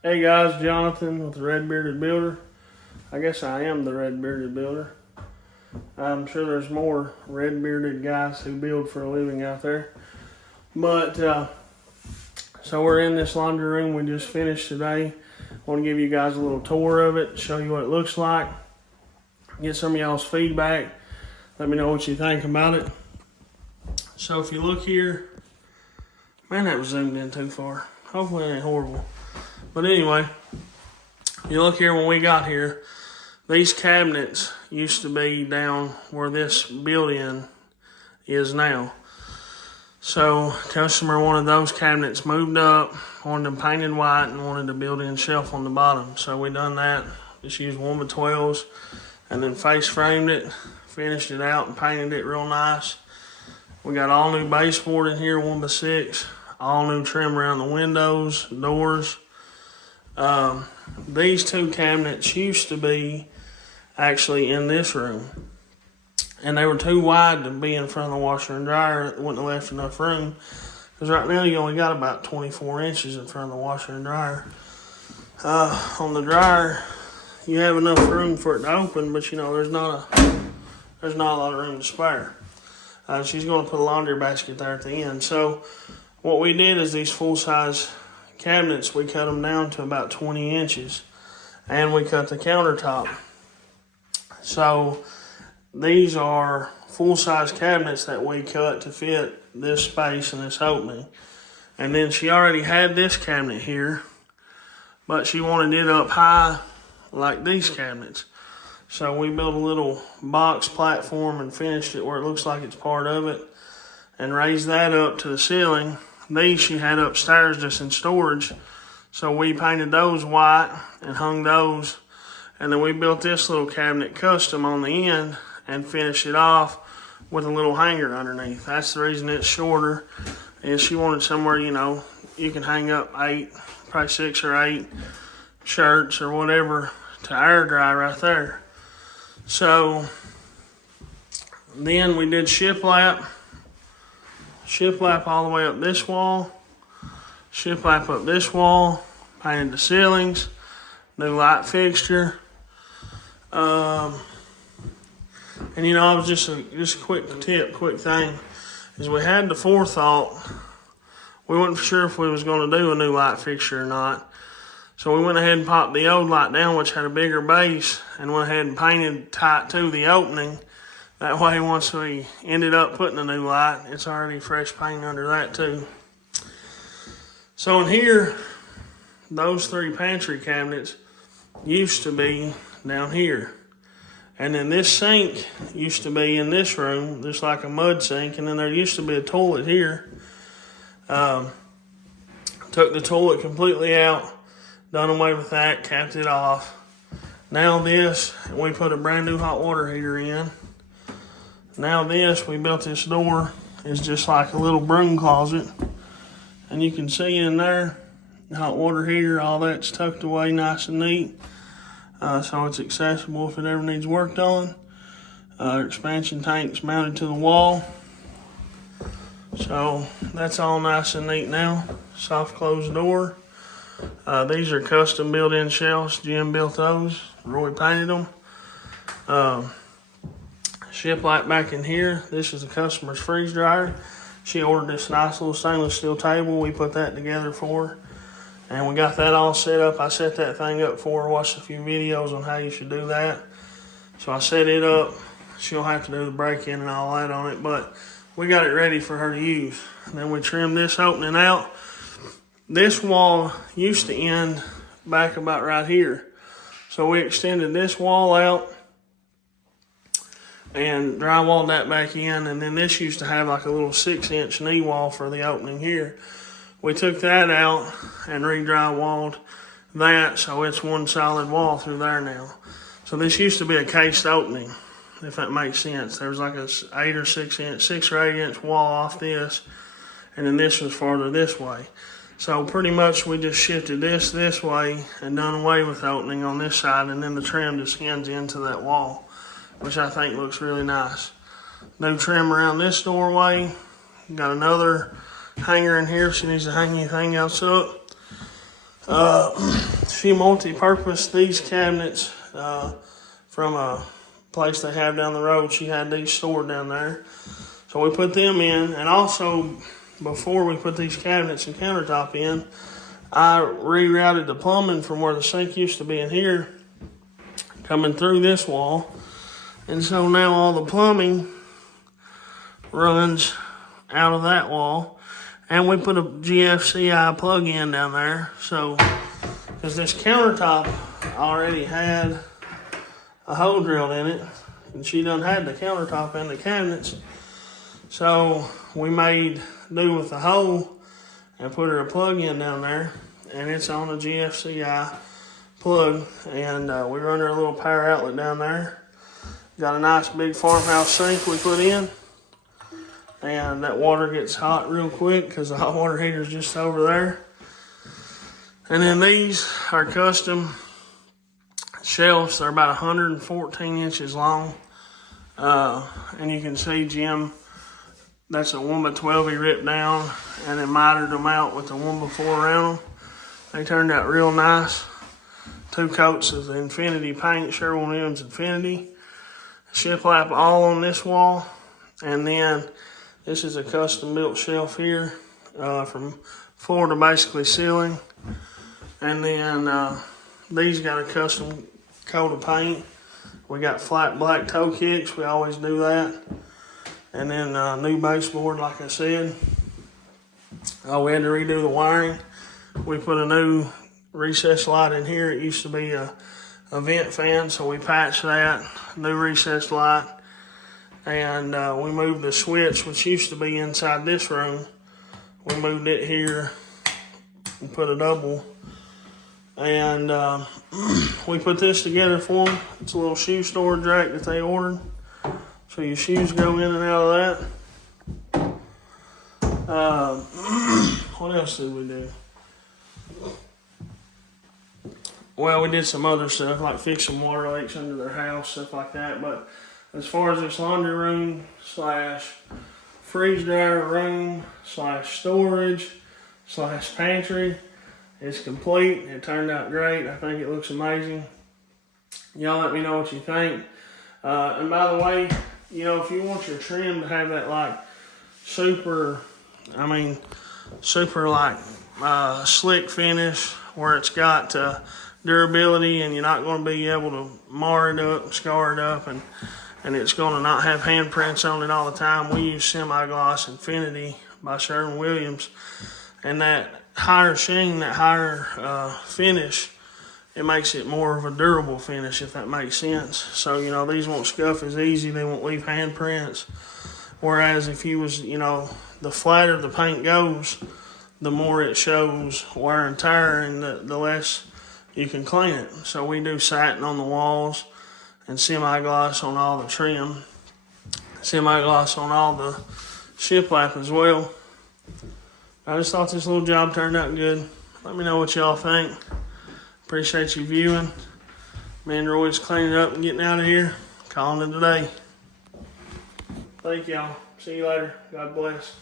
Hey guys, Johnathan with the Red Bearded Builder. I guess I am the Red Bearded Builder. I'm sure there's more red bearded guys who build for a living out there. But, so we're in this laundry room we just finished today. I want to give you guys a little tour of it, show you what it looks like, get some of y'all's feedback. Let me know what you think about it. So if you look here, man, that was zoomed in too far. Hopefully it ain't horrible. But anyway, you look here when we got here, these cabinets used to be down where this built-in is now. So customer wanted those cabinets moved up, wanted them painted white, and wanted a built-in shelf on the bottom. So we done that, just used 1x12s and then face framed it, finished it out and painted it real nice. We got all new baseboard in here, 1x6, all new trim around the windows, doors. These two cabinets used to be actually in this room, and they were too wide to be in front of the washer and dryer. It wouldn't have left enough room, because right now you only got about 24 inches in front of the washer and dryer. On the dryer, you have enough room for it to open, but you know there's not a lot of room to spare. She's going to put a laundry basket there at the end. So what we did is these full-size cabinets, we cut them down to about 20 inches, and we cut the countertop. So these are full-size cabinets that we cut to fit this space and this opening. And then she already had this cabinet here, but she wanted it up high like these cabinets. So we built a little box platform and finished it where it looks like it's part of it, and raised that up to the ceiling. These she had upstairs just in storage, so we painted those white and hung those, and then we built this little cabinet custom on the end and finished it off with a little hanger underneath. That's the reason it's shorter, is she wanted somewhere, you know, you can hang up probably 6 or 8 shirts or whatever to air dry right there. So then we did shiplap all the way up this wall, shiplap up this wall, painted the ceilings, new light fixture. And you know, I was just a quick thing, is we had the forethought. We weren't sure if we was going to do a new light fixture or not. So we went ahead and popped the old light down, which had a bigger base, and went ahead and painted tight to the opening. That way, once we ended up putting a new light, it's already fresh paint under that too. So in here, those 3 pantry cabinets used to be down here. And then this sink used to be in this room, just like a mud sink. And then there used to be a toilet here. Took the toilet completely out, done away with that, capped it off. Now this, we put a brand new hot water heater in. Now this, we built this door, is just like a little broom closet. And you can see in there, the hot water heater, all that's tucked away nice and neat. So it's accessible if it ever needs work done. Our expansion tank's mounted to the wall. So that's all nice and neat now. Soft closed door. These are custom built-in shelves. Jim built those. Roy painted them. Shiplap back in here. This is the customer's freeze dryer. She ordered this nice little stainless steel table. We put that together for her, and we got that all set up. I set that thing up for her, watched a few videos on how you should do that. So I set it up. She'll have to do the break-in and all that on it, but we got it ready for her to use. And then we trimmed this opening out. This wall used to end back about right here. So we extended this wall out and drywalled that back in, and then this used to have like a little 6-inch knee wall for the opening here. We took that out and re-drywalled that, so it's one solid wall through there now. So this used to be a cased opening, if that makes sense. There was like a 6 or 8 inch wall off this, and then this was farther this way. So pretty much we just shifted this way and done away with the opening on this side, and then the trim just ends into that wall, which I think looks really nice. New trim around this doorway. Got another hanger in here if she needs to hang anything else up. she multi-purposed these cabinets from a place they have down the road. She had these stored down there. So we put them in, and also before we put these cabinets and countertop in, I rerouted the plumbing from where the sink used to be in here, coming through this wall. And so now all the plumbing runs out of that wall. And we put a GFCI plug-in down there. So, because this countertop already had a hole drilled in it, and she done had the countertop and the cabinets. So we made do with the hole and put her a plug-in down there, and it's on a GFCI plug, and we run her a little power outlet down there. Got a nice big farmhouse sink we put in, and that water gets hot real quick because the hot water heater is just over there. And then these are custom shelves. They're about 114 inches long, and you can see Jim, that's a 1x12 he ripped down and then mitered them out with the one before around them. They turned out real nice. 2 coats of the Infinity paint, Sherwin-Williams Infinity. Shiplap all on this wall. And then this is a custom built shelf here from floor to basically ceiling. And then these got a custom coat of paint. We got flat black toe kicks. We always do that. And then new baseboard, like I said. We had to redo the wiring. We put a new recessed light in here. It used to be a vent fan, so we patched that. New recessed light. And we moved the switch, which used to be inside this room. We moved it here and put a double. And we put this together for them. It's a little shoe storage rack that they ordered. So your shoes go in and out of that. What else did we do? Well, we did some other stuff, like fix some water leaks under their house, stuff like that. But as far as this laundry room / freeze dryer room / storage / pantry, it's complete. It turned out great. I think it looks amazing. Y'all let me know what you think. And by the way, you know, if you want your trim to have that like super slick finish where it's got durability and you're not going to be able to mar it up, scar it up, and it's going to not have handprints on it all the time, we use Semi-Gloss Infinity by Sherwin-Williams. And that higher sheen, that higher finish, it makes it more of a durable finish, if that makes sense. So, you know, these won't scuff as easy. They won't leave handprints. Whereas if you was, you know, the flatter the paint goes, the more it shows wear and tear, and the less you can clean it. So we do satin on the walls and semi-gloss on all the trim. Semi-gloss on all the shiplap as well. I just thought this little job turned out good. Let me know what y'all think. Appreciate you viewing. Me and Roy's cleaning up and getting out of here. Calling it a day. Thank y'all. See you later. God bless.